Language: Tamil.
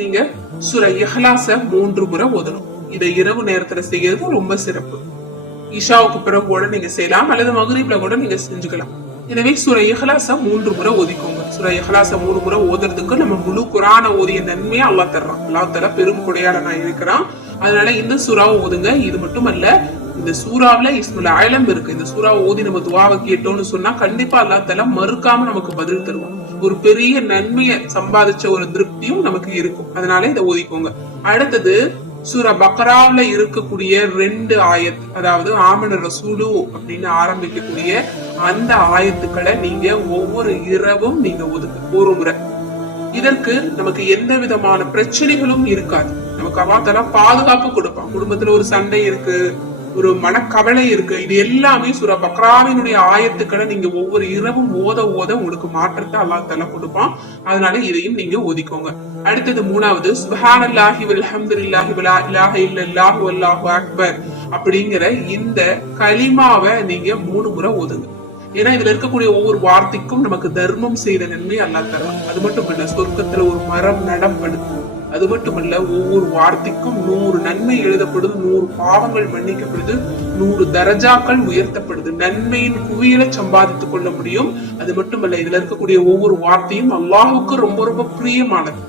நீங்க சுர இஹ்லாஸ மூன்று முறை ஓதணும். இதை இரவு நேரத்துல செய்யறது ரொம்ப சிறப்பு. இஷாவுக்கு பிறகு கூட நீங்க செய்யலாம் அல்லது மகரீப்ல கூட நீங்க செஞ்சுக்கலாம். எனவே சுர இஹ்லாஸ மூன்று முறை ஓதிக்கோங்க. சுர இஹ்லாஸ மூணு முறை ஓதுறதுக்கு நம்ம முழு குரான ஓதிய நன்மையை அல்லா தர்றான். அல்லா தர பெரும் கொடையாளனா இருக்கிறான். அதனால இந்த சுறாவை ஓதுங்க இது மட்டுமல்ல இந்த சூறாவுல இஸ்முல் ஆயிலம் இருக்கு. இந்த சூறாவை ஓதி நம்ம துவாவை கேட்டோம்னு சொன்னா கண்டிப்பா அல்லாஹ் மறுக்காம நமக்கு பதில் தருவோம் ஒரு பெரிய நன்மையை சம்பாதிச்ச ஒரு திருப்தியும் நமக்கு இருக்கும். அதனால இதை ஓதிக்கோங்க. அடுத்தது சூரா பக்ராவுல இருக்கக்கூடிய ரெண்டு ஆயத் அதாவது ஆமன ரசூலு அப்படின்னு ஆரம்பிக்கக்கூடிய அந்த ஆயத்துக்களை நீங்க ஒவ்வொரு இரவும் நீங்க ஒதுக்கு ஒரு முறை. இதற்கு நமக்கு எந்த விதமான பிரச்சனைகளும் இருக்காது. நமக்கு அவாத்தெல்லாம் பாதுகாப்பு கொடுப்பான். குடும்பத்துல ஒரு சண்டை இருக்கு. ஒரு மனக்கவலை இருக்கு. இது எல்லாமே சுர பக்ராவினுடைய ஆயத்துக்களை நீங்க ஒவ்வொரு இரவும் ஓத ஓத உங்களுக்கு மாற்றத்தை அல்லாஹ் தலா கொடுப்பான். அதனால இதையும் நீங்க ஒதுக்கோங்க அடுத்தது மூணாவது சுபஹானல்லாஹி வல்ஹம்துலில்லாஹி வலா இல்லாஹ இல்லாஹு அல்லாஹு அக்பர் அப்படிங்கிற இந்த கலிமாவை நீங்க மூணு முறை ஓதுங்க. ஏன்னா இதுல இருக்கக்கூடிய ஒவ்வொரு வார்த்தைக்கும் நமக்கு தர்மம் செய்த நன்மை அல்லா தரலாம் அது மட்டும் இல்ல சொர்க்கத்துல ஒரு மரம் நடப்படுது அது மட்டுமல்ல ஒவ்வொரு வார்த்தைக்கும் நூறு நன்மை எழுதப்படுது நூறு பாவங்கள் மன்னிக்கப்படுது நூறு தரஜாக்கள் உயர்த்தப்படுது. நன்மையின் குவியலை சம்பாதித்துக் கொள்ள முடியும். அது மட்டுமல்ல இதுல இருக்கக்கூடிய ஒவ்வொரு வார்த்தையும் அல்லாஹுக்கு ரொம்ப ரொம்ப பிரியமானது.